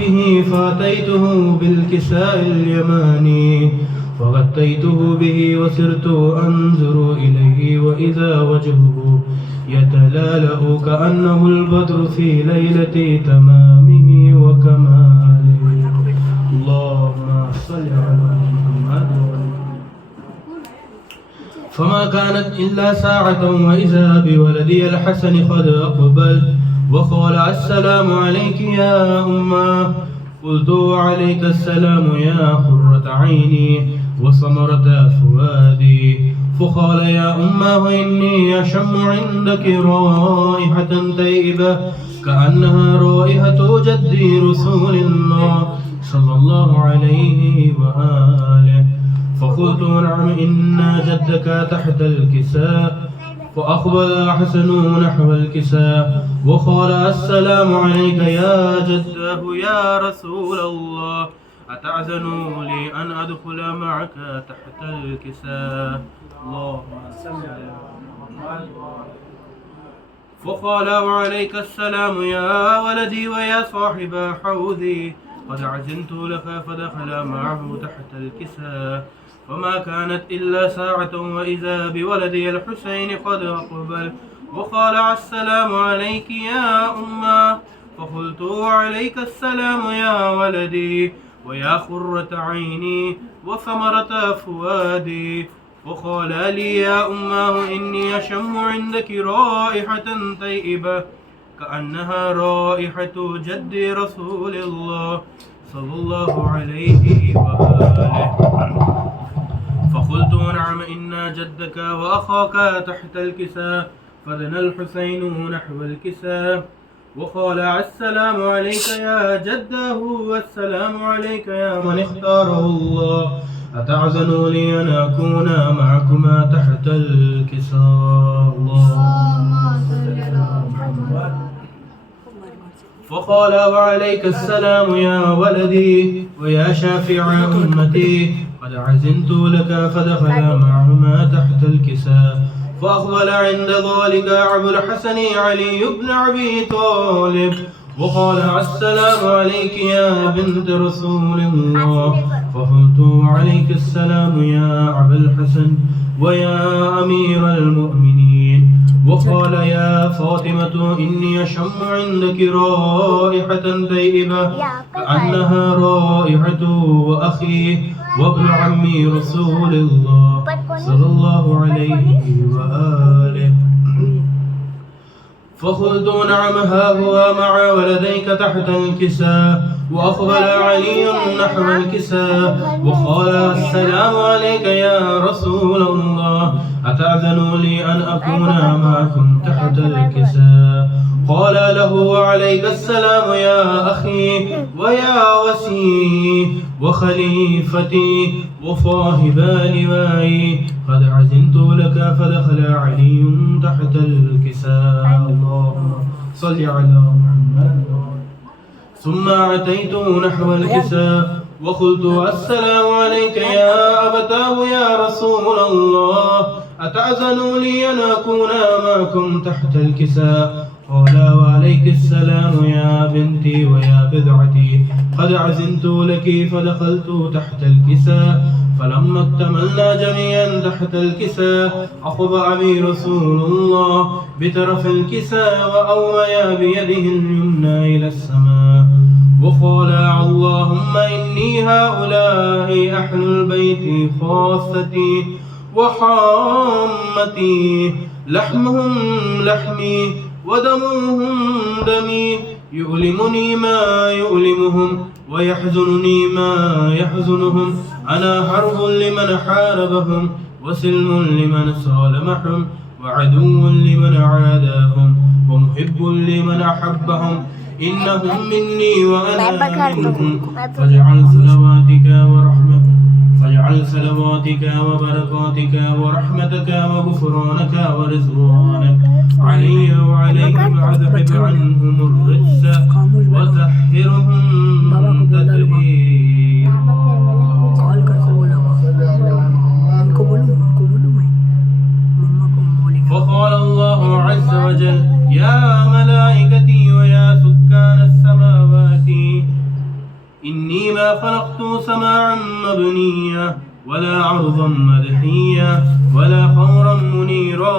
به فأتيته بالكساء اليماني فغطيته به وسرت أنظر إليه وإذا وجهه يتلالأ كأنه البدر في ليلة تمامه وكماله. اللهم صل على محمد. فما كانت إلا ساعة وإذا بولدي الحسن قد أقبل وقال السلام عليك يا أمه. قلت وعليك السلام يا قرة عيني وثمرة فؤادي. فقال يا أمه إني أشم عندك رائحة طيبة كأنها رائحة جدي رسول الله صلى الله عليه وآله. فقلت نعم إن جدك تحت الكساء. فأقبل الحسن نحو الكساء وقال السلام عليك يا جده يا رسول الله أتعزن لي أن أدخل معك تحت الكساء. اللهم صل على محمد. فقال وعليك السلام يا ولدي ويا صاحب حوضي قد عزمت لك فدخل معه تحت الكساء. فما كانت إلا ساعة وإذا بولدي الحسين قد أقبل وقال السلام عليك يا أمه. فقلت وعليك السلام يا ولدي ويا قرة عيني وثمرة فؤادي. وقال لي يا أمه إني أشم عندك رائحة طيبة كأنها رائحة جد رسول الله صلى الله عليه وآله. فقلت نعم إن جدك وأخاك تحت الكساء. فدنا الحسين نحو الكساء وقال السلام عليك يا جده والسلام عليك يا من اختاره الله أتعزن لي أن أكون معكما تحت الكساء. اللهم صل على محمد. فقال وعليك السلام يا ولدي ويا شافع أمتي قد عزمت لك فدخل معهما تحت الكساء. فأقبل عند ذلك أبو الحسن علي بن أبي طالب وقال السلام عليك يا بنت رسول الله. فقلت عليك السلام يا أبا الحسن ويا أمير المؤمنين. وقال يا فاطمة إني أشم عندك رائحة طيبة كأنها رائحة وأخي وابن عمي رسول الله صلى الله عليه وآله. فقلت نعم ها هو مع ولديك تحت الكساء. وأقبل علي نحو الكساء وقال السلام عليك يا رسول الله أتأذن لي أن أكون معكم تحت الكساء. قال له وعليك السلام يا أخي ويا وسي وخليفتي وصاحب لوائي قد عزمت لك. فدخل علي تحت الكساء. اللهم صل على محمد. ثم أتيت نحو الكساء وقلت السلام عليك يا أبتاه يا رسول الله أتأذن لي أن أكون معكم تحت الكساء. قال وعليك السلام يا بنتي ويا بضعتي قد عزمت لك. فدخلت تحت الكساء. فلما اكتملنا جميعا تحت الكساء أخذ أبي رسول الله بطرف الكساء وأومى بيده اليمنى إلى السماء وقال اللهم إني هؤلاء أهل البيت خاصتي وحامتي لحمهم لحمي ودمهم دمي يؤلمني ما يؤلمهم ويحزنني ما يحزنهم. أنا حرب لمن حاربهم وسلم لمن صالمهم وعدو لمن عاداهم ومحب لمن أحبهم. إنهم مني وأنا منهم. فاجعل صلواتك وبركاتك ورحمتك وغفرانك ورضوانك علي وعليهم واذهب عنهم الرجس وطهرهم تطهيرا. فقال الله عز وجل يا ملائكتي ويا سكان السماوات ما خلقت سماعا مبنيا ولا عرضا مدحيا ولا خورا منيرا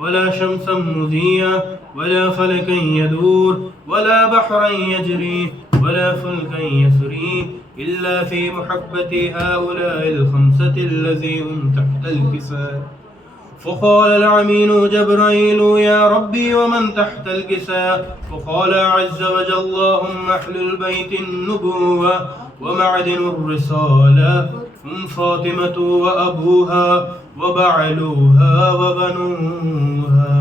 ولا شمسا مذيا ولا فلكا يدور ولا بحرا يجري ولا فلكا يسري إلا في محبة هؤلاء الخمسة الذين هم تحت الكساء. فقال العمين جبرائيل يا ربي ومن تحت الكساء؟ فقال عز وجل اللهم احلل بيت النبوة ومعدن الرسالة هم فاطمة وأبوها وبعلوها وبنوها.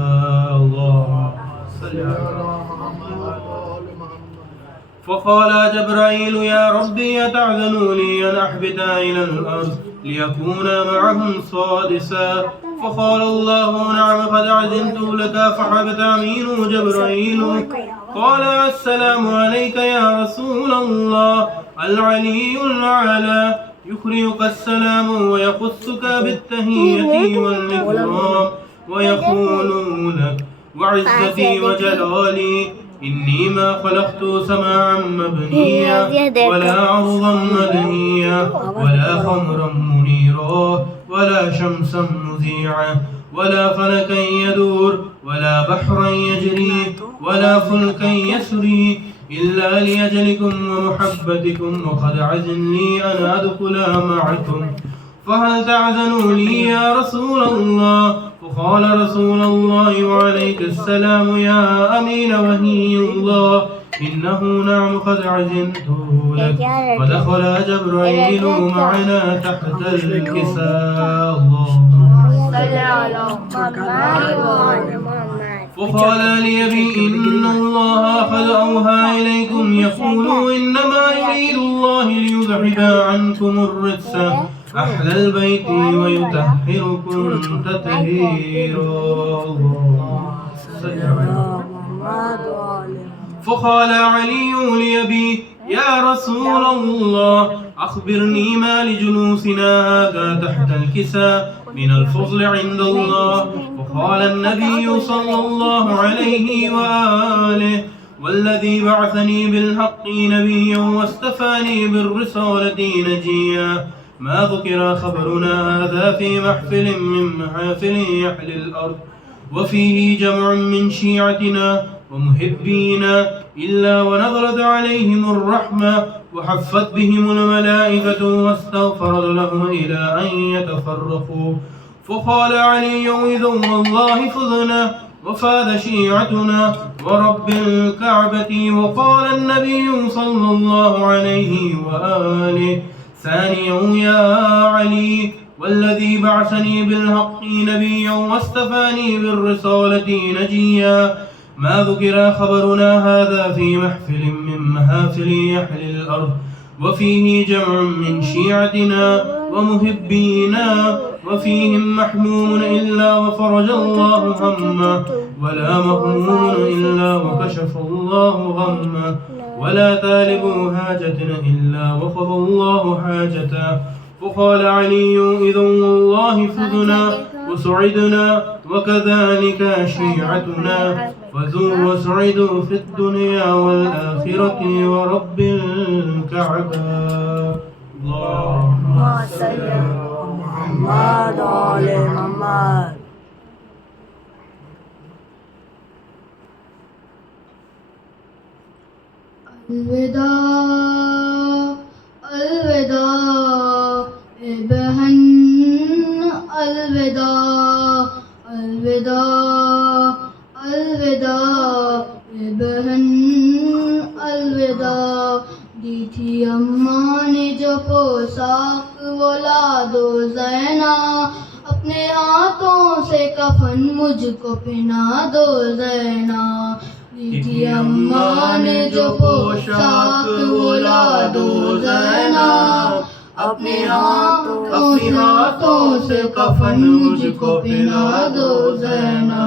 اللهم صل على فقال جبرائيل يا ربي أتعذن لي أن أحبط إلى الأرض ليكون معهم سادسا؟ فقال الله نعم قد أذنت لك. فحبط أمين جبرائيل قال السلام عليك يا رسول الله. العلي الأعلى يخرجك السلام ويخصك بالتحية والإكرام ويقول لك وعزتي وجلالي إني ما خلقت سماعا مبنيا ولا عرضا مدنيا ولا خمرا منيرا ولا شمسا مذيعا ولا فلكا يدور ولا بحرا يجري ولا فلكا يسري إلا لأجلكم ومحبتكم وقد عزن لي أن أدخل معكم فهل تعذنوا لي يا رسول الله؟ فقال رسول الله وعليك السلام يا أمين وهي الله إنه نعم قد عزنت لك. فدخل جبرائيل معنا تحت الكساء. فقال لي أبي إن الله قد أوحى إليكم يقول إنما يريد الله ليذهب عنكم الرجس أهل البيت ويطهركم تطهيرا. فقال علي لأبي يا رسول الله أخبرني ما لجلوسنا هذا تحت الكساء من الفضل عند الله. فقال النبي صلى الله عليه وآله والذي بعثني بالحق نبيا واستفاني بالرسالة نجيا ما ذكر خبرنا هذا في محفل من محافل أهل الأرض وفيه جمع من شيعتنا ومحبينا إلا ونزلت عليهم الرحمة وحفت بهم الملائكة واستغفرت لهم إلى أن يتفرقوا. فقال علي إذا والله فضنا وفاد شيعتنا ورب الكعبة. وقال النبي صلى الله عليه وآله ثانيا يا علي والذي بعثني بالحق نبيا واستفاني بالرسالة نجيا ما ذكر خبرنا هذا في محفل من محافل أهل الأرض وفيه جمع من شيعتنا ومحبينا وفيهم محموم إلا وفرج الله همه ولا مهموم إلا وكشف الله غمه ولا طالب حاجة إلا وقضى الله حاجته. فقال علي إذا والله فضنا وسعدنا وكذلك شيعتنا فزوا وسعدوا في الدنيا والآخرة ورب الكعبة. اللهم صل على محمد وعلى محمد. الوداع الوداع اے بہن الوداع الوداع الوداع اے بہن الوداع دی تھی اماں نے جو پوشاک اولاد و زینا اپنے ہاتھوں سے کفن مجھ کو پہنا دو زینا. دی اماں نے جو پوشاک اولاد و زینا اپنے ہاتھوں سے کفن مجھ کو پہنا دو زینا.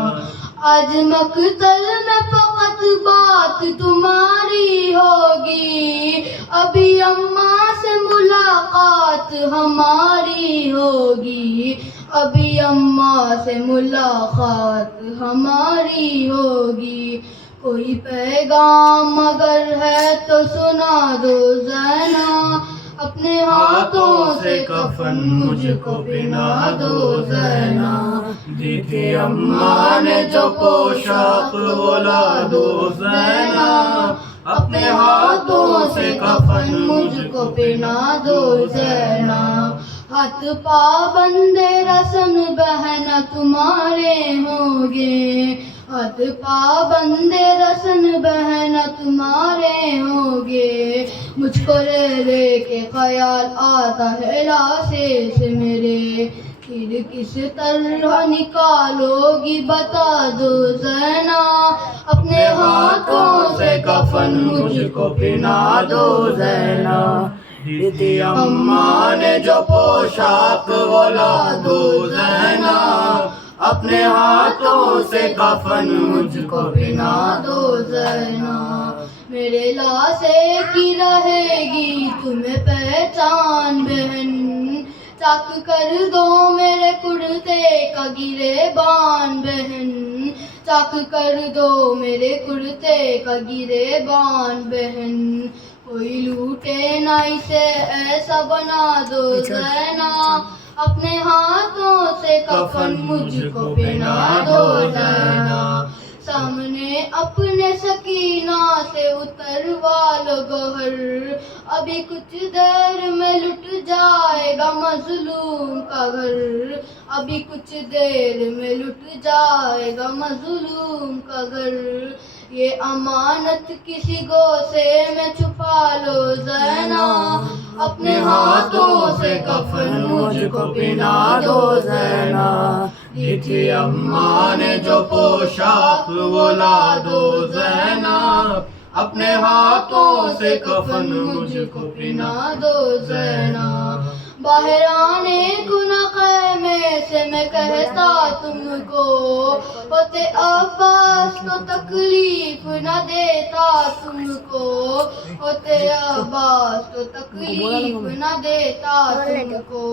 آج مقتل میں فقط بات تمہاری ہوگی ابھی اماں سے ملاقات ہماری ہوگی ابھی اماں سے ملاقات ہماری ہوگی. کوئی پیغام اگر ہے تو سنا دو زینا ہاتھوں سے کفن مجھ کو پہنا دو زینب. دی تھی اماں نے جو پوشاک وہ لا دو زینب. اپنے ہاتھوں سے کفن مجھ کو پہنا دو زینب. ہاتھ پابند رسم بہن تمہارے ہوں گے. ہاتھ پابند رسم بہن تمہارے ہوں گے. مجھ کو لے لے کے خیال آتا ہے لاشے سے میرے. پھر کس طرح نکالو گی بتا دو زینب. اپنے ہاتھوں سے کفن مجھ کو پہنا دو زینب. دی تھی اماں نے جو پوشاک وہ لا دو زینب. اپنے ہاتھوں سے کفن مجھ کو پہنا دو زینب. میرے لاشے کی رہے گی تمہیں پہچان بہن. چاک کر دو میرے کرتے کا گرے بان بہن. چاک کر دو میرے کرتے کا گرے بان بہن. کوئی لوٹے نہ اسے ایسا بنا دو زینب. اپنے ہاتھوں سے کفن مجھ کو پہنا دو زینب. سامنے اپنے سکینہ سے اتروا لو گوہر. ابھی کچھ دیر میں لٹ جائے گا مظلوم کا گھر. ابھی کچھ دیر میں لٹ جائے گا مظلوم کا گھر. یہ امانت کسی گوشے میں چھپا لو زینب. اپنے ہاتھوں سے کفن مجھ کو پہنا دو زینب. دی تھی اماں نے جو پوشاک وہ لا دو زینب. اپنے ہاتھوں سے کفن مجھ کو پہنا دو زینب. باہر آنے گناہ خیمے سے میں کہتا تم کو. ہوتے عباس تو تکلیف نہ دیتا تم کو. ہوتے عباس تو تکلیف نہ دیتا تم کو.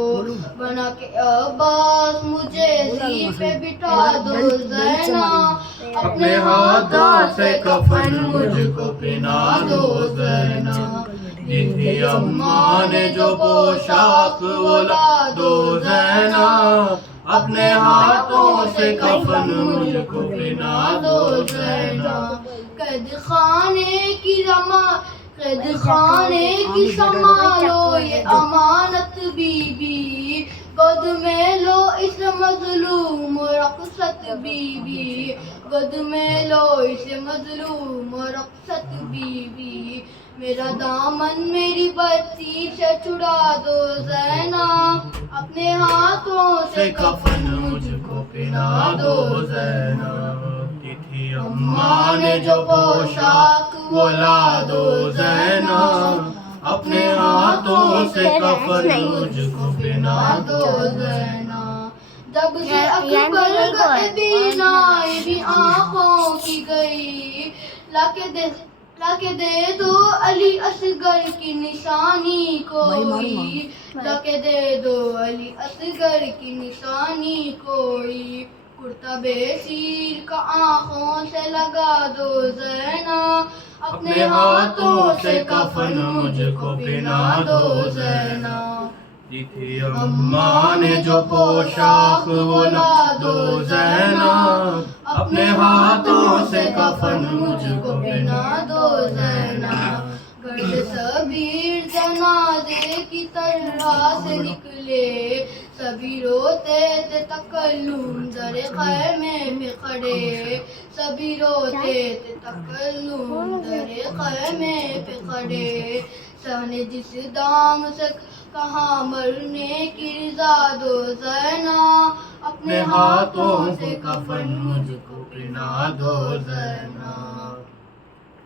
بنا کے عباس مجھے سی پہ بٹھا دو زینب. اپنے ہاتھوں سے کفن مجھ کو پہنا دو زینب. دی تھی اماں نے جو پوشاک وہ لا دو زینب. اپنے ہاتھوں سے کفن مجھ کو پہنا دو زینب. قید خانے کی قید خانے کی سنبھالو یہ امانت بی بی. گود میں لو اس مظلوم رخصت بی بی. گود میں لو اس مظلوم رخصت بی بی. میرا دامن میری بچی سے چھڑا دو زینب. اپنے ہاتھوں سے کفن مجھ کو پہنا دو زینب. دی تھی اماں نے جو پوشاک وہ لا دو زینب. اپنے ہاتھوں سے کفن مجھ کو پہنا دو زینب. جب سے اکبر گئے بینائی بھی آنکھوں کی گئی. لا کے دے دو علی اصغر کی نشانی کوئی. لا کے دے دو علی اصغر کی نشانی کوئی. کرتا بے سیر کا آنکھوں سے لگا دو زینب. اپنے ہاتھوں سے کفن مجھ کو پہنا دو زینب. دی تھی اماں نے جو پوشاک وہ لا دو زینب. اپنے ہاتھوں سے کفن مجھ کو پہنا دو زینب. گرد سبیر جنازے کی طرح سے نکلے. سبھی روتے تھے تکلم در خیمے پہ کھڑے. سبھی روتے تھے تکلم در خیمے پہ کھڑے. شاہ نے جس دام سے کہاں مرنے کی رضا دو زینب. اپنے ہاتھوں سے کفن مجھ کو پہنا دو زینب.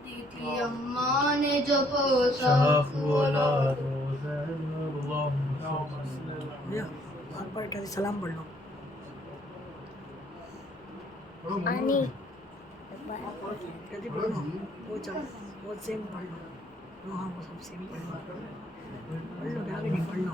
دی تھی اماں نے جو پوشاک وہ لا دو زینب. سلام پڑھ لو. وہ سیم پڑھ لو. ہاں وہ سب سیم پڑھ لو. پڑھ لو آگے نہیں پڑھ لو.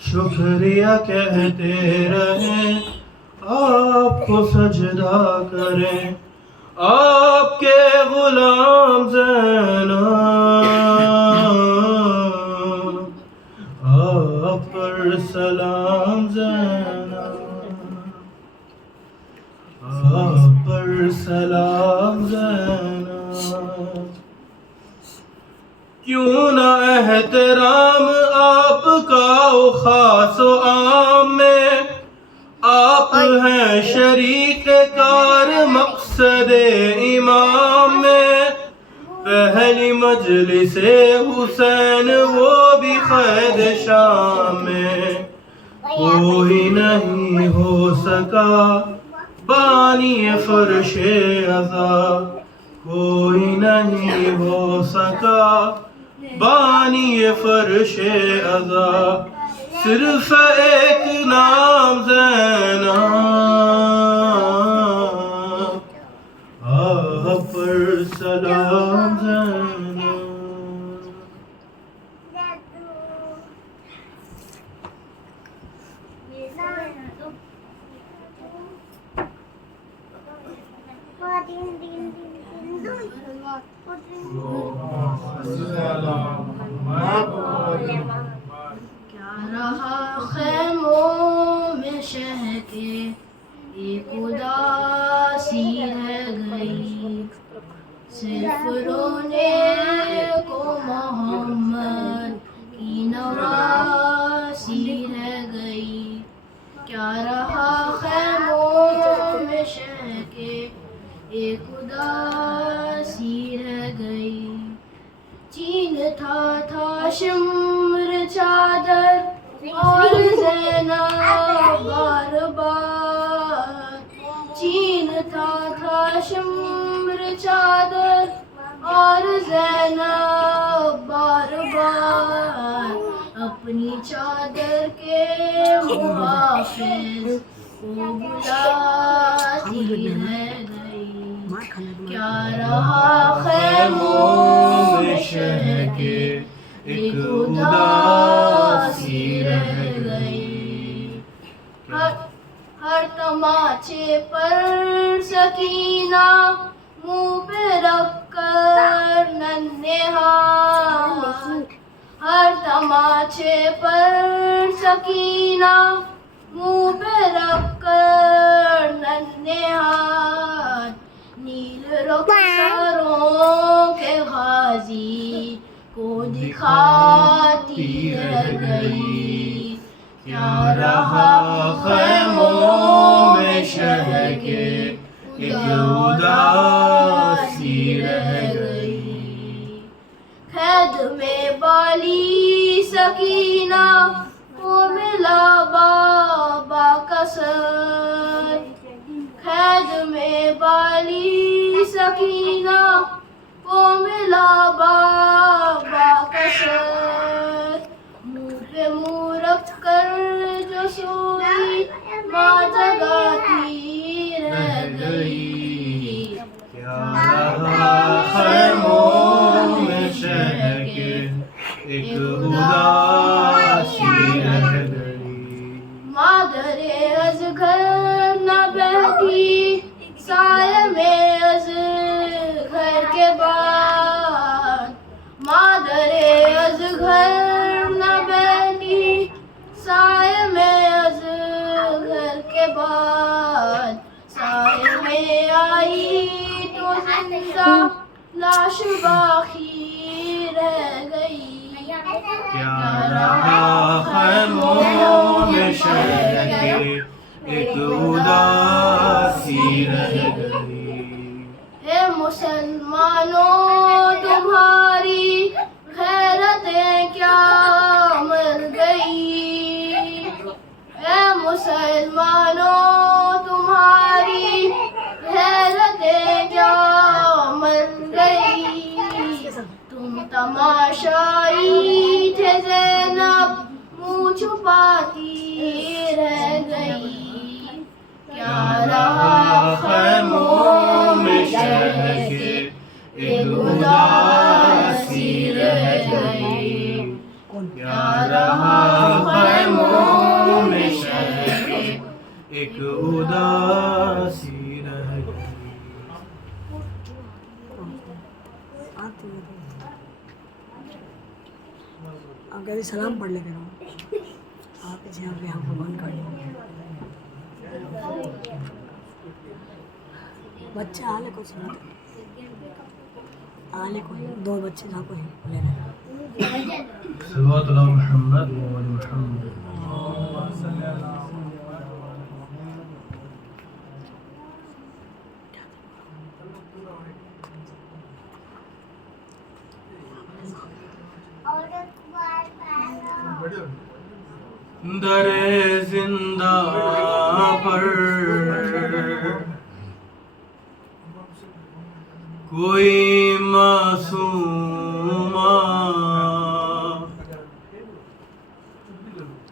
شکریہ کہتے رہیں آپ کو سجدہ کریں آپ کے غلام زینب آپ پر سلام زینب آپ پر سلام زینب کیوں نہ احترام آپ کا خاص و عام میں آپ ہیں شریک کار مقصد امام میں پہلی مجلس حسین وہ بھی قید شام میں کوئی نہیں ہو سکا بانی فرش عزا کوئی نہیں ہو سکا بانی فرش عزا صرف ایک نام زینب آپ پر سلام زینب کیا رہا خیموں میں شہ کے ایک اداسی رہ گئی صرف رونے کو محمد کی نواسی رہ گئی کیا رہا خیموں میں شہ کے ایک اداسی رہ گئی چین تھا شمر چادر اور زینب بار بار چین تھا شمر چادر اور زینب بار بار اپنی چادر کے محافظ کو بلاتی رہ گئی کیا رہا خیموں میں شہ کے ایک اداسی رہ گئی ہر تماچے پر سکینہ منہ پہ رکھ کر ننھے ہاتھ ہر تماچے پر سکینہ منہ پہ رکھ کر ننھے ہاتھ نیل رخساروں کے غازی کو دکھاتی رہ گئی کیا رہا خیموں میں شہ کے ایک اداسی رہ گئی قید میں بالی سکینہ کو ملا بابا کا سر قید میں بالی سکینہ کو ملا بابا کا سر منہ پہ منہ رکھ کر جو سوئی ماں جگاتی رہ گئی کیا رہا خیموں میں شہ کے ایک اداسی رہ گئی مادر ازغر نہ بیٹھی سائے میں ازغر کے بعد مادر ازغر نہ بیٹھی سائے میں ازغر کے بعد سائے میں آئی تو زندہ لاش باقی رہ گئی کیا رہا خیموں میں شہ کے ایک اداسی رہ گئی اے مسلمانوں تمہاری غیرتیں کیا مر گئی اے مسلمانوں تمہاری غیرتیں کیا مر گئی تم تماشائی تھے زینب منہ چھپاتی رہ گئی کیا رہا خیموں میں شہ کے ایک اداسی رہ گئی کیا رہا خیموں ایک اداسی رہ گئی. آپ کہتے سلام پڑھ لے کرو آپ پیچھے آپ یہاں کو بند کر دو. بچے آلے کو سنتے آلے کو 2 بچے جہاں کو لے لے. صلوات اللہ محمد و آل محمد. در زندہ پر کوئی معصومہ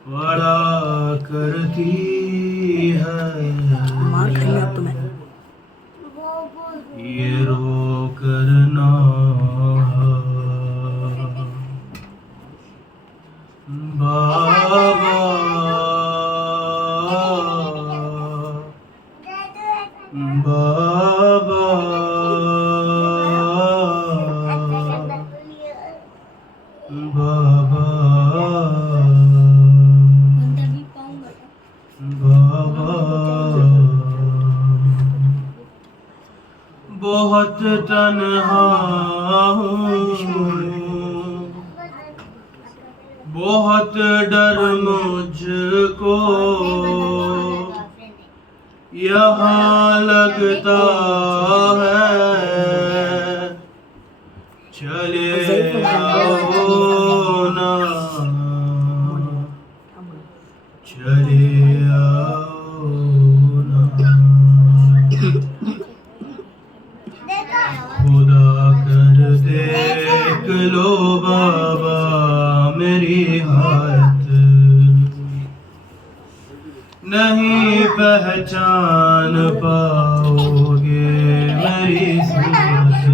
پڑا کرتی ہے مار کھائی اب تمہیں. یہ رو کرنا بابا بابا بابا بابا بہت تنہا ہوں بہت ڈر مجھ کو یہاں لگتا ہے چلے آؤ نا چلے آؤ نا خدا کر دیکھ لو بابا میری حالت نہیں پہچان پاؤ گے میری صورت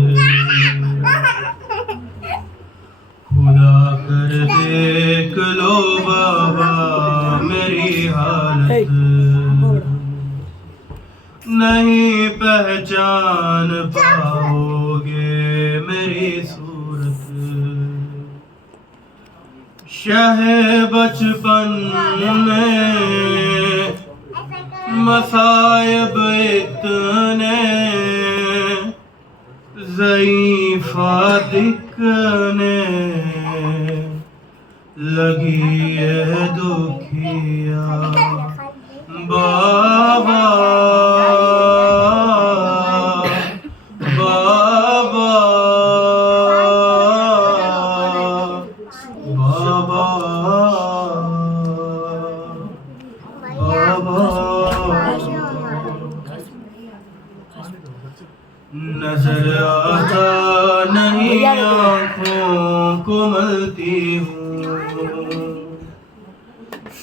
خدا کر دیکھ لو بابا میری حالت نہیں پہچان پاؤ گے میری صورت شہ بچپن میں مصائب اتنے ضعیفہ دکھنے لگی ہے دکھیا بابا بابا بابا بابا نظر آتا نہیں آنکھوں کو ملتی ہوں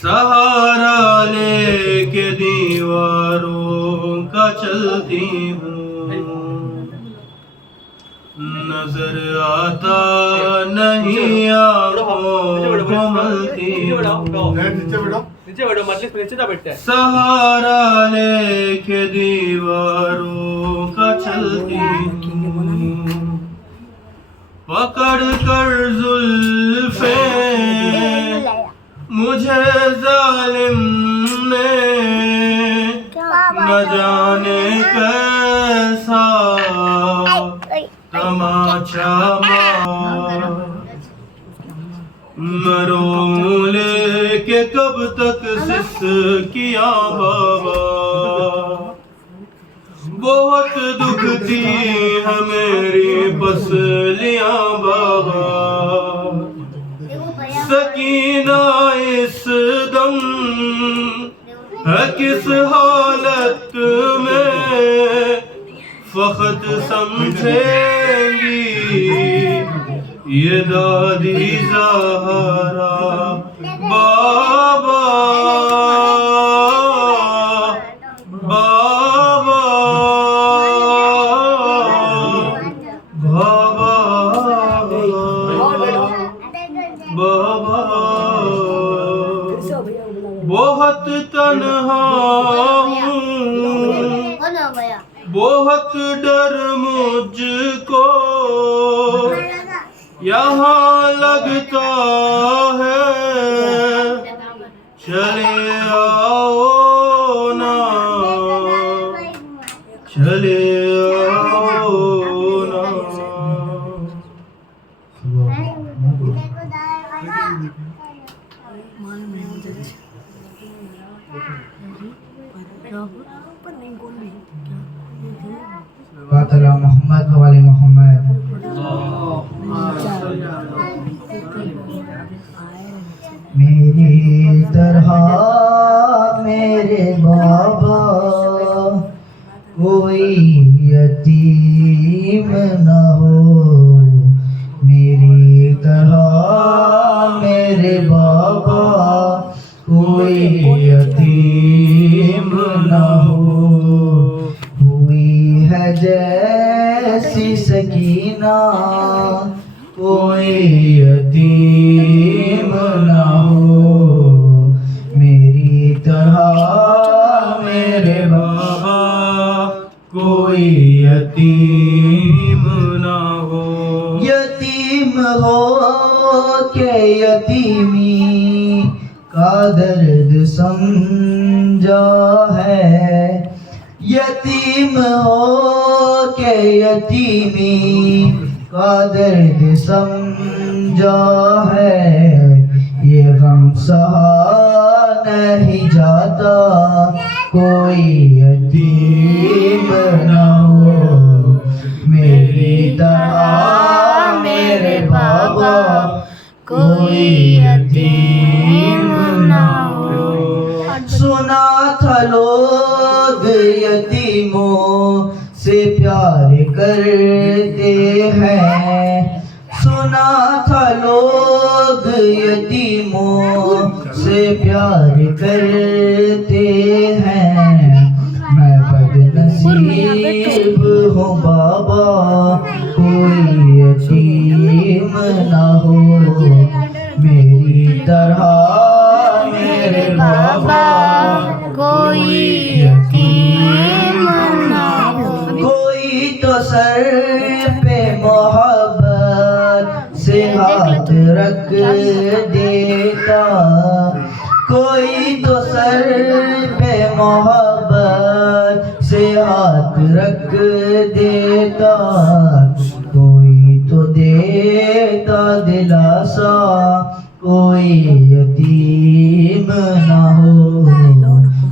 سہارا لے کے دیواروں کا چلتی ہوں نظر آتا نہیں آنکھوں کو ملتی ہوں سہارا لے کے دیواروں کا چلتی ہوں پکڑ کر زلفیں مجھے ظالم نے نہ جانے کیسا تماچا مار مروں لے کے کب تک سس کیا بابا بہت دکھتی ہے میری پسلیاں بابا سکینہ اس دم ہے کس حالت میں فقط سمجھیں گی یہ دادی زہرا بابا بابا بابا بابا بہت تنہا ہوں، بہت ڈر مجھ کو یہاں لگتا ہے، چلے آؤ نا، چلے آؤ نا۔ بات اللہ محمد و علی محمد۔ میری طرح میرے بابا کوئی یتیم نہ ہو، میری طرح میرے بابا کوئی یتیم نہ ہو۔ ہوئی ہے جیسی سکینہ کوئی یتیم نہ ہو، میری طرح میرے بابا کوئی یتیم نہ ہو۔ یتیم ہو کہ یتیمی کا درد سمجھا ہے، یتیم ہو کہ یتیمی کا درد سمجھا ہے، یہ غم سہا نہیں جاتا کوئی یتیم نہ ہو، میری طرح میرے بابا کوئی یتیم نہ ہو۔ سنا تھا لوگ یتیموں سے پیار کرتے ہیں، سنا تھا لوگ یتیموں سے پیار کرتے ہیں، میں بد نصیب ہوں بابا کوئی یتیم نہ ہو، میری طرح میرے بابا کوئی یتیم نہ ہو۔ کوئی تو سر پہ محبت سے ہاتھ رکھ دیتا، کوئی تو سر پہ محبت سے ہاتھ رکھ دیتا، کوئی تو دیتا دلاسا کوئی یتیم نہ ہو،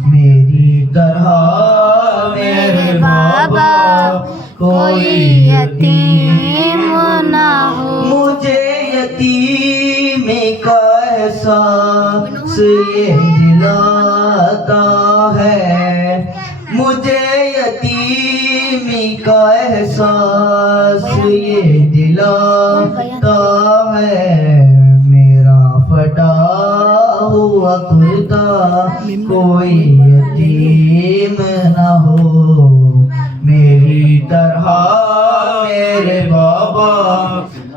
میری طرح میرے بابا کوئی یتیم نہ ہو۔ مجھے یتیمی کا احساس یہ دلاتا ہے، مجھے یتیمی کا احساس یہ دلاتا ہے، میرا پھٹا ہوا کرتا کوئی یتیم نہ ہو، میری طرح میرے بابا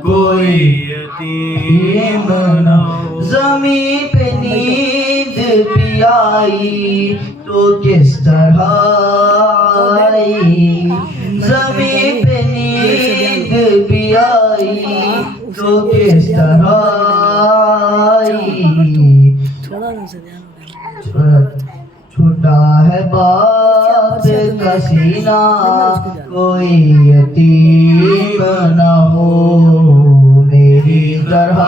کوئی یتیم نہ ہو۔ زمین پہ نیند بھی آئی تو کس طرح آئی، زمین پہ نیند بھی آئی تو کس طرح آئی، چھوٹا ہے باپ کا سینہ کوئی یتیم نہ ہو، میری طرح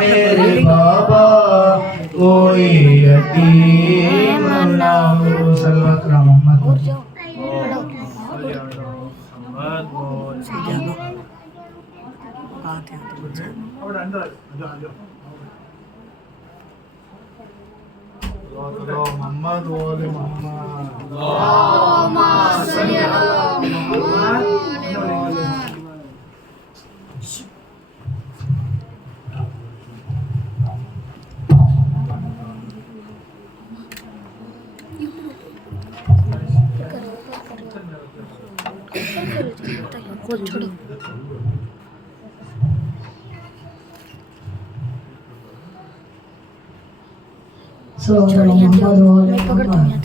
میرے بابا کوئی یتیم نہ ہو۔ صلی اللہ علیہ محمد۔ محمد وعلى محمد۔ اللهم صل على محمد۔ صلوات محمد وآل محمد.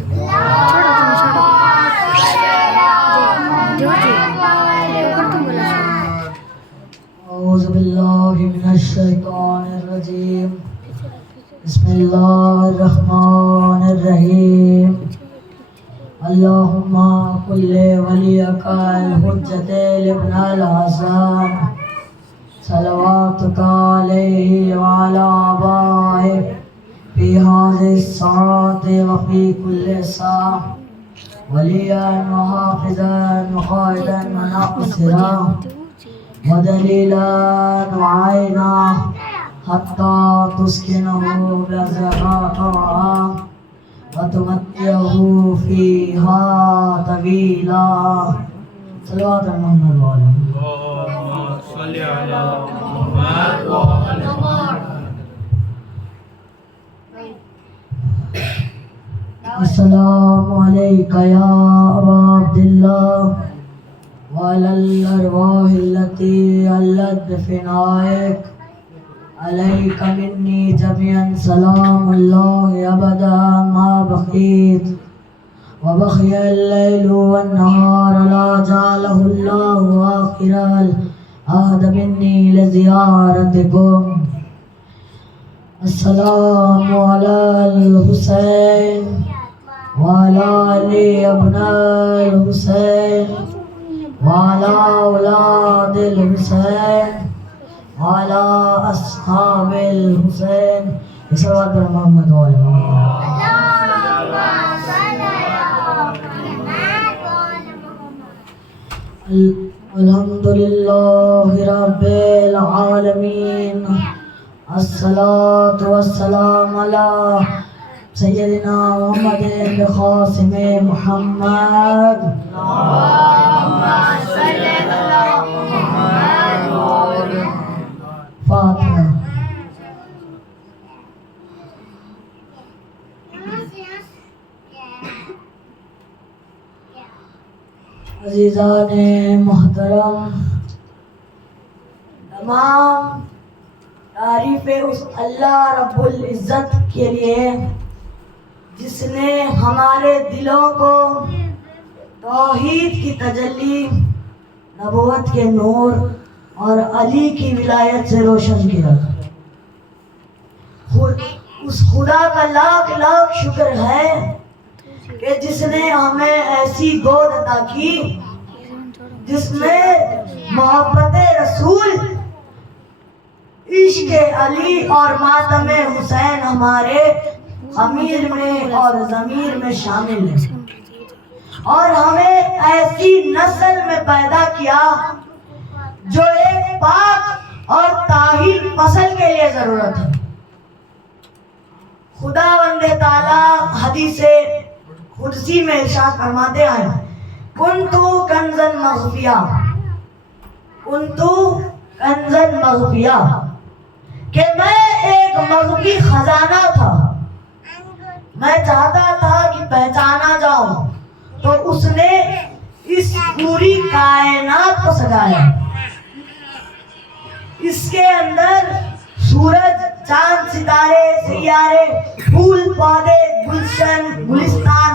أعوذ بالله من الشيطان الرجيم. بسم الله الرحمن الرحيم. اللهم كل وليك الحجة ابن الحسن صلواتك عليه وعلى آبائه في هذه الساعة وفي كل ساعة وليا وحافظا وقائدا وناصرا ودليلا وعينا حتى تسكنه بأرضك طوعا وتمتعه فيها طويلا. صلوات محمد وآل محمد. اللهم صل على محمد وآل محمد. السلام عليك يا أبا عبد الله وعلى الأرواح التي علت بفنائك. عليك مني جميعا سلام الله أبدا ما بقيت وبقي الليل والنهار لا جعله الله آخر العهد مني لزيارتكم. السلام على الحسين وعلى علي ابن الحسين وعلى أولاد الحسين وعلى أصحاب الحسين. صلوات محمد وآل محمد. الحمد لله رب العالمين. الصلاة والسلام على سيدنا محمد بقاسم محمد. فاتحة. عزیزان محترم، تمام تعریفیں اس اللہ رب العزت کے لیے جس نے ہمارے دلوں کو توحید کی تجلی، نبوت کے نور اور علی کی ولایت سے روشن کیا. اس خدا کا لاکھ لاکھ شکر ہے کہ جس نے ہمیں ایسی گود عطا کی جس میں محبت رسول، عشق علی اور ماتم حسین ہمارے امیر میں اور ضمیر میں شامل ہے، اور ہمیں ایسی نسل میں پیدا کیا جو ایک پاک اور طاہر نسل کے لیے ضرورت ہے. خداوند تعالی حدیث قدسی میں ارشاد فرماتے ہیں، کنتو کنزن مخفیہ، کنتو کنزن مخفیہ، کہ میں ایک مخفی خزانہ تھا، میں چاہتا تھا کہ پہچانا جاؤں، تو اس نے اس پوری کائنات کو سجایا. اس کے اندر سورج، چاند، ستارے، سیارے، پھول، پودے، گلشن، گلستان،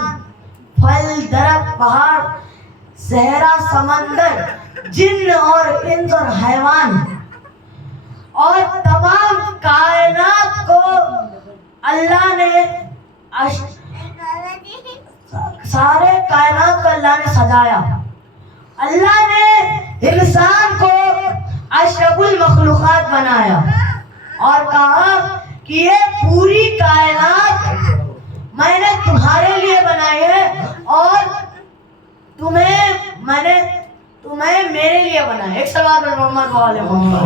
پھل، درخت، پہاڑ، صحرا، سمندر، جن اور انس اور حیوان اور تمام کائنات کو اللہ نے سارے کائنات کو اللہ نے سجایا. اللہ نے انسان کو اشرف المخلوقات بنایا اور کہا کہ یہ پوری کائنات میں نے تمہارے لیے بنائی ہے اور میں نے تمہیں میرے لیے بنایا. ایک صلوات محمد وآل محمد.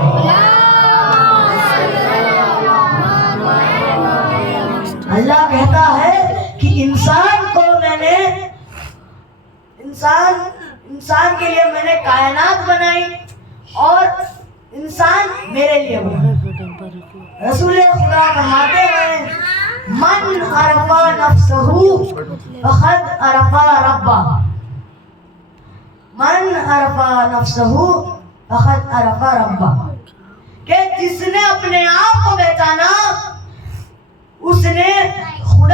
اللہ کہتا ہے کہ انسان کو میں نے انسان کے لیے میں نے کائنات بنائی اور انسان میرے لیے بنا. رسول خدا فرماتے ہیں، من عرف نفسہ فقد عرف ربہ، من عرف نفسہ فقد عرف ربہ، کہ جس نے اپنے آپ کو پہچانا اس نے خدا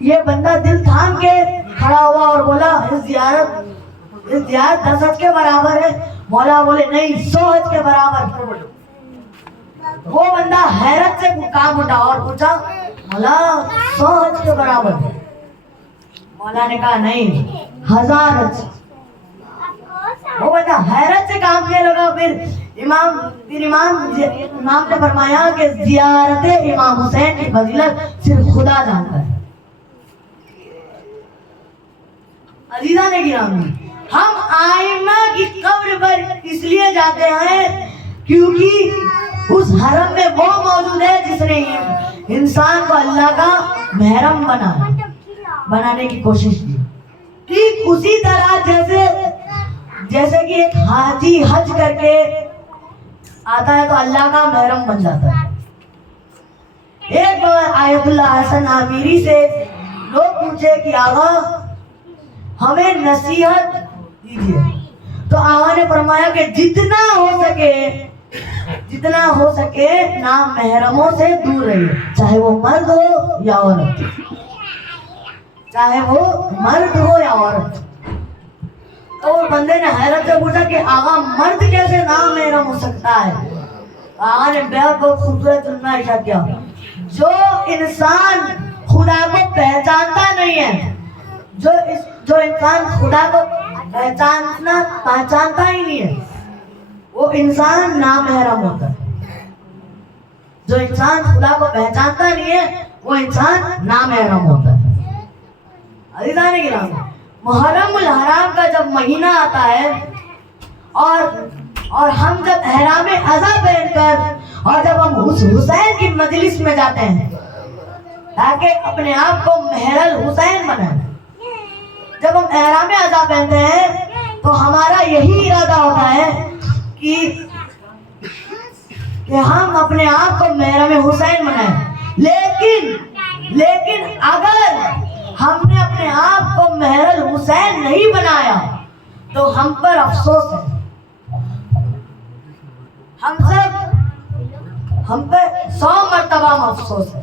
یہ بندہ دل تھام کے کھڑا ہوا اور بولا اس زیارت 10 حج کے برابر ہے. مولا بولے نہیں 100 حج کے برابر. وہ بندہ حیرت سے کام اٹھا اور پوچھا مولا 100 حج کے برابر. مولا نے کہا نہیں 1000 حج. وہ بندہ حیرت سے کام کرنے لگا. پھر امام نے فرمایا کہ زیارت امام حسین کی فضیلت صرف خدا جانتا ہے. عزیزان گرامی، ہم آئمہ کی قبر پر اس لیے جاتے ہیں کیونکہ اس حرم میں وہ موجود ہے جس نے انسان کو اللہ کا محرم بنانے کی کوشش کی. ٹھیک اسی طرح جیسے کہ ایک حاجی حج کر کے آتا ہے تو اللہ کا محرم بن جاتا ہے. ایک بار آیت اللہ حسن آمیری سے لوگ پوچھے کہ آغا ہمیں نصیحت دیجیے. تو آغا نے فرمایا کہ جتنا ہو سکے نامحرموں سے دور رہیے، چاہے وہ مرد ہو یا عورت. تو بندے نے حیرت سے پوچھا کہ آغا مرد کیسے نامحرم ہو سکتا ہے؟ آغا نے بہت خوبصورت جملہ ارشاد کیا، جو انسان خدا کو پہچانتا نہیں ہے، جو انسان خدا کو پہچانتا ہی نہیں ہے، وہ انسان نامحرم ہوتا ہے. جو انسان خدا کو پہچانتا نہیں ہے وہ انسان نامحرم ہوتا ہے. عزیزان گرامی، محرم الحرام کا جب مہینہ آتا ہے اور ہم جب احرام عزا پہن کر اور جب ہم حسین کی مجلس میں جاتے ہیں تاکہ اپنے آپ کو مہر الحسین بنائیں، جب ہم احرام عزا پہنتے ہیں تو ہمارا یہی ارادہ ہوتا ہے کہ ہم اپنے آپ کو محرم حسین بنائیں. لیکن اگر ہم نے اپنے آپ کو مہر الحسین نہیں بنایا تو ہم پر افسوس ہے. ہم پر 100 مرتبہ افسوس ہے.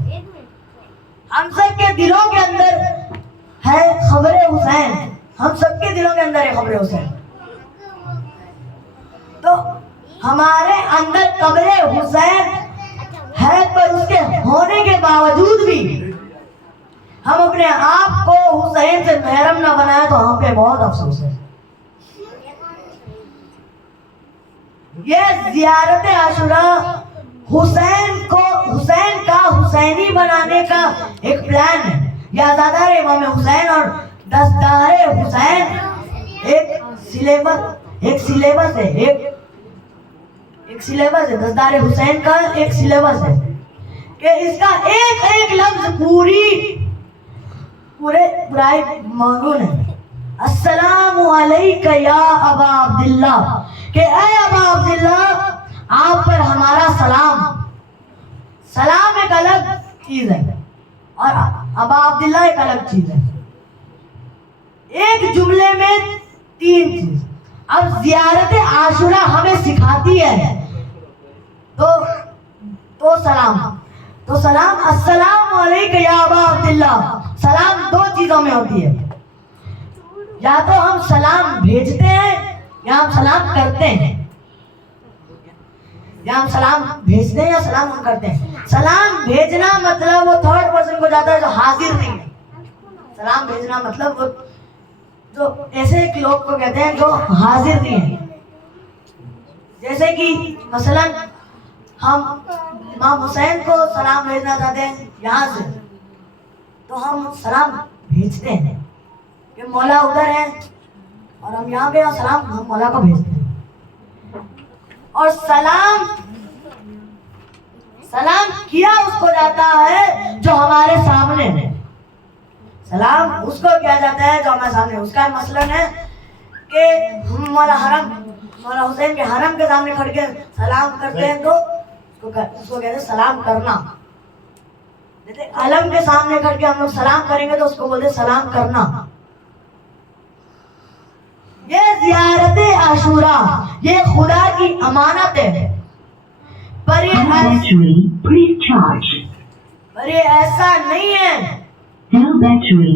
ہم سب کے دلوں کے اندر ہے خبر حسین. ہم سب کے دلوں کے اندر ہے خبر حسین. تو ہمارے اندر قبر حسین ہے، پر اس کے ہونے کے باوجود بھی ہم اپنے آپ کو حسین سے محرم نہ بنائے تو ہم پہ بہت افسوس ہے. یہ زیارت عاشوراء حسین کا حسینی بنانے کا ایک پلان ہے. یادگار امام حسین اور دستار حسین ایک سلیبس ہے. دستار حسین کا ایک سلیبس ہے کہ اس کا ایک لفظ پورے موضوع ہے. السلام علیکہ یا ابا عبداللہ، کہ اے ابا عبداللہ آپ پر ہمارا سلام ایک الگ چیز ہے اور ابا عبداللہ ایک الگ چیز ہے. ایک جملے میں 3 چیز. اب زیارت عاشوراء ہمیں سکھاتی ہے تو سلام السلام علیکم یا ابا عبداللہ. سلام 2 چیزوں میں ہوتی ہے، یا تو ہم سلام بھیجتے ہیں یا ہم سلام کرتے ہیں. یا سلام ہم کرتے ہیں. سلام بھیجنا مطلب وہ 3rd پرسن کو جاتا ہے جو حاضر نہیں ہے. سلام بھیجنا مطلب وہ جو ایسے ایک لوگ کو کہتے ہیں جو حاضر نہیں ہیں. جیسے کہ مثلا ہم امام حسین کو سلام بھیجنا چاہتے ہیں یہاں سے، تو ہم سلام بھیجتے ہیں کہ مولا ادھر ہے اور ہم یہاں پہ سلام ہم مولا کو بھیجتے ہیں. اور سلام کیا اس کو جاتا ہے جو ہمارے سامنے ہے. سلام اس کو کیا جاتا ہے جو ہمارے سامنے. اس کا مثلاً ہے کہ ہم مولا حسین کے حرم کے سامنے کھڑ کے سلام کرتے ہیں تو اس کو کہتے ہیں سلام کرنا. جیسے علم کے سامنے کھڑ کے ہم لوگ سلام کریں گے تو اس کو بولتے ہیں سلام کرنا. یہ زیارت عاشوراء یہ خدا کی امانت ہے، پر یہ ایسا نہیں ہے battery,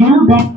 Hello battery.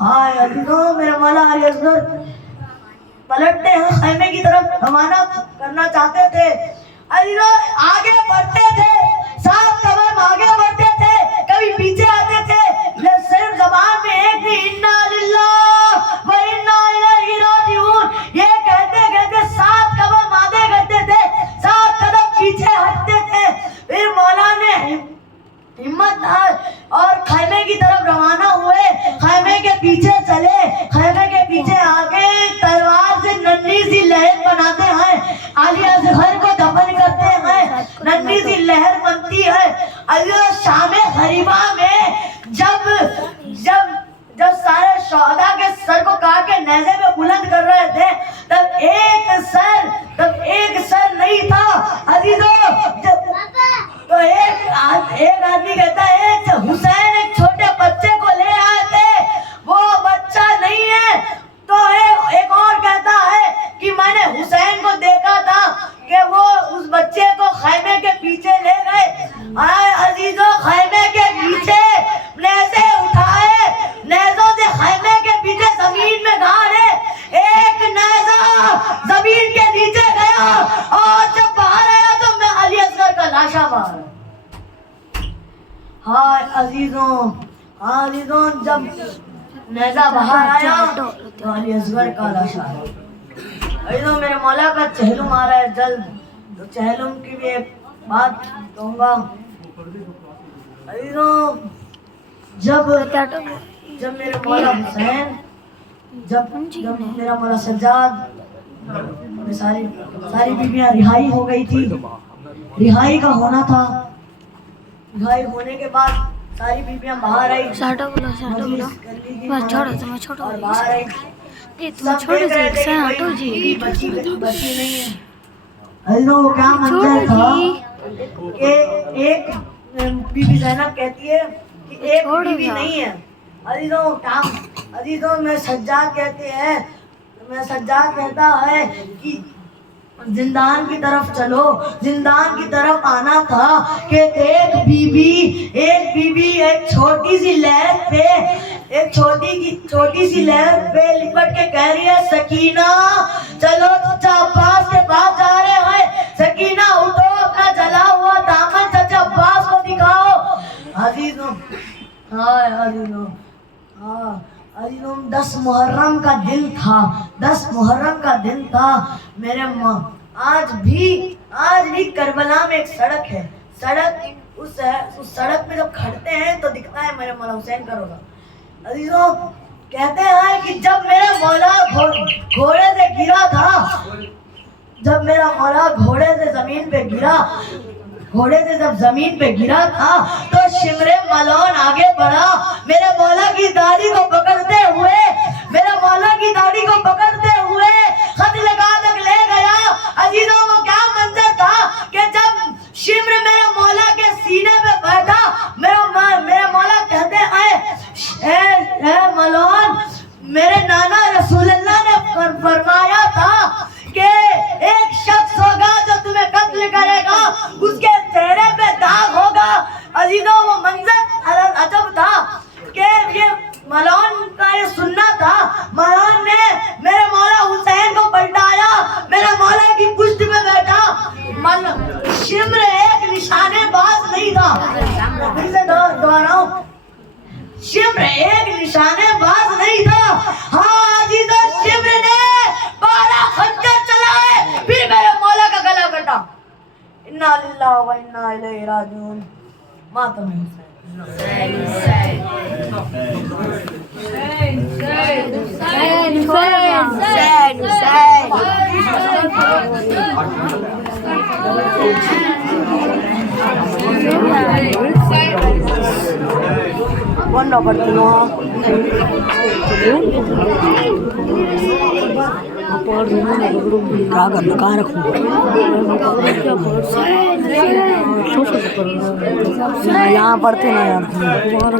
ہائے عزیزوں میرے مولا علی اصغر پلٹتے ہیں خیمے کی طرف روانہ کرنا چاہتے تھے. عزیزوں آگے بڑھتے تھے, 7 قدم آگے بڑھتے تھے, کبھی پیچھے آتے تھے, صرف زبان میں ایک بھی انا للہ و انا الیہ راجعون یہ کہتے کہتے 7 قدم آگے کرتے تھے, 7 قدم پیچھے ہٹتے تھے. پھر مولا نے ہمت اور خیمے کی طرف روانہ ہوئے. خیمے کے پیچھے چلے, خیمے کے پیچھے آگے تلوار سے ننھی سی لہر بناتے ہیں, علی اصغر کو دفن کرتے ہیں. ننھی سی لہر بنتی ہے. شام غریبہ میں جب سارے شہداء کے سر کو کاٹ کے نیزے میں بلند کر رہے تھے, تب ایک سر نہیں تھا عزیزوں. تو ایک آدمی کہتا ہے حسین ایک چھوٹے بچے کو لے آئے تھے, وہ بچہ نہیں ہے. تو ایک اور کہتا ہے کہ میں نے حسین کو دیکھا تھا کہ وہ اس بچے کو خیمے کے پیچھے لے گئے. آئے عزیزوں خیمے کے پیچھے نیزے اٹھائے, نیزوں سے خیمے کے پیچھے زمین میں گاڑے. ایک نیزہ زمین کے نیچے گیا اور جب باہر آیا تو میں علی اصغر کا لاشا باہر. ہائے عزیزوں جب نیزہ باہر آیا تو علی اصغر کا لاشا. عزیزوں میرے مولا کا چہلم آ رہا ہے جلد, تو چہلم کی بھی ایک بات کہوں گا. عزیزوں جب میرے مولا حسین, جب میرا مولا سجاد, ساری بیویاں رہائی ہو گئی تھی, رہائی کا ہونا تھا. رہائی ہونے کے بعد ساری بیویاں باہر آئی, اور باہر آئی. سب دیکھ رہے تھے کہ کوئی بیوی بچی نہیں ہے. عزیزوں وہ کیا منظر تھا کہ ایک بی بی زینب کہتی ہے کہ ایک بیوی نہیں ہے. عزیزوں میں سجاد کہتے ہیں, سجاد کہتا ہے کہ زندان کی طرف چلو, زندان کی طرف آنا تھا کہ ایک بیوی ایک چھوٹی سی لہر پہ, ایک چھوٹی سی لہر پہ لپٹ کے کہہ رہی ہے سکینہ چلو چچا عباس کے پاس جا رہے ہیں, سکینہ اٹھو اپنا جلا ہوا دامن چچا عباس کو دکھاؤ. عزیزوں 10 محرم کا دن تھا, 10 محرم کا دن تھا. میرے آج بھی کربلا میں ایک سڑک ہے, اس سڑک میں جب کھڑتے ہیں تو دکھتا ہے میرے مولا حسین کا روزہ. عزیزوں کہتے ہیں کہ جب میرا مولا گھوڑے سے گرا تھا, جب میرا مولا گھوڑے سے جب زمین پہ گرا تھا تو شمر ملون آگے بڑھا, میرے مولا کی داڑھی کو پکڑتے ہوئے خط لگا تک لے گیا. عزیزوں وہ کیا منظر تھا کہ جب شمر میرے مولا کے سینے پہ بیٹھا, میرے مولا کہتے ہیں اے ملون, میرے نانا رسول اللہ نے فرمایا تھا کہ ایک شخص ہوگا جو تمہیں قتل کرے گا, اس کے چہرے پہ داغ ہوگا. عزیزوں وہ منظر عجب تھا کہ یہ ملون کا یہ سننا تھا. ملون نے میرے مولا حسین کو پلٹایا, میرے مولا کی پشت پہ بیٹھا. شمر ایک نشانے باز نہیں تھا, پھر سے دوہراؤں, شمر ایک نشانے باز نہیں تھا. ہاں عزیزوں شمر نے 12 خنجر چلائے, پھر میرے مولا کا گلا کٹا. انا للہ و انا الیہ راجعون. ماتم بننا پڑتی کہاں رکھوں یہاں پڑھتے نا یار.